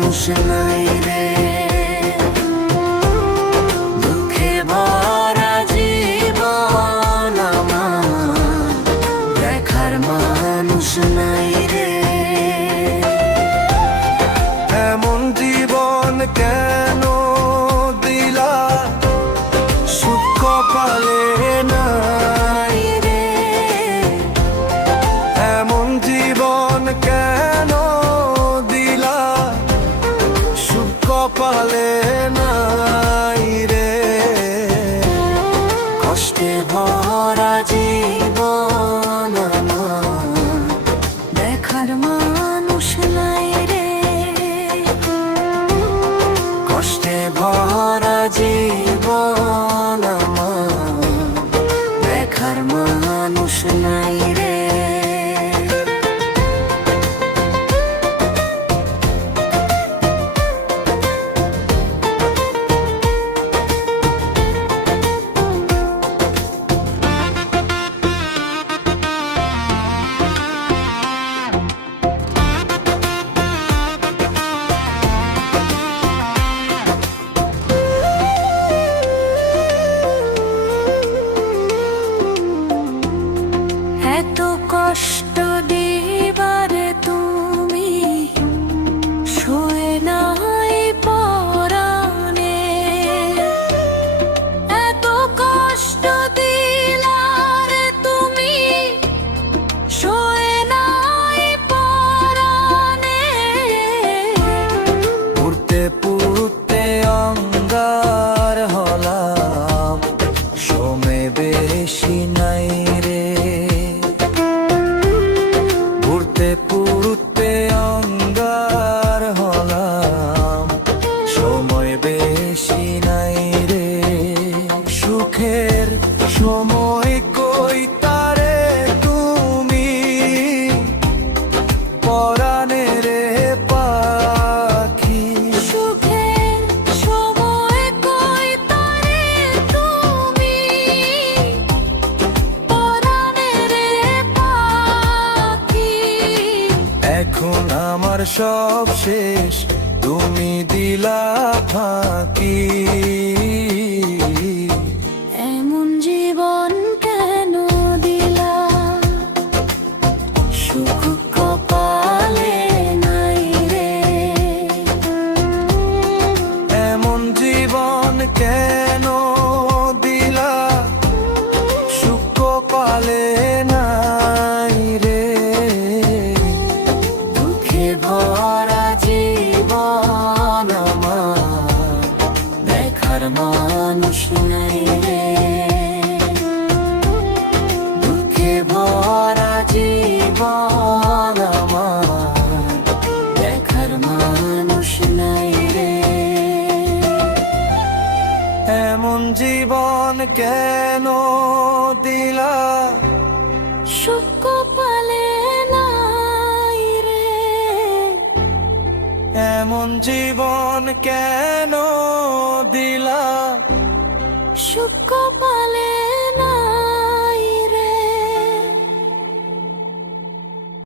মানুষ নাই রে। দুঃখে ভরা জীবন আমার, দেখার মানুষ নাই রে। এমন জীবন কেন দিলা, সুখ কপালে নাই রে। এমন জীবন কেন দিলা, সুখ কপালে নাই রে। কষ্টে ভরা জীবন আমার, দেখার মানুষ নাই রে। কষ্টে ভরা জীবন আমার, দেখার মানুষ নাই রে। এত কষ্ট দিবারে তুমি শুয়ে নাই পরাণে। এত কষ্ট দিলারে তুমি শুয়ে নাই পরাণে। উড়তে পুড়তে অঙ্গার হলাম, সময় বেশি নাই রে। উড়তে পুড়তে অঙ্গার হলাম, সময় বেশি নাই রে। সুখের সময় কই তারে তুমি, পরাণে রে পাখি। সুখের সময় কই তারে তুমি, পরাণে রে পাখি। এখন আমার সব শেষ, তুমি দিলা ফাঁকি। এমন জীবন কেন দিলা, সুখ কপালে নাই রে। এমন জীবন কেন দিলা, সুখ কপালে নাই রে। দুঃখে ভরা জীবন আমার, দেখার মানুষ নাই রে। দুঃখে ভরা জীবন আমার, দেখার মানুষ নাই রে। এমন জীবন কেন দিলা, সুখ কপালে নাই রে। এমন জীবন কেন দিলা।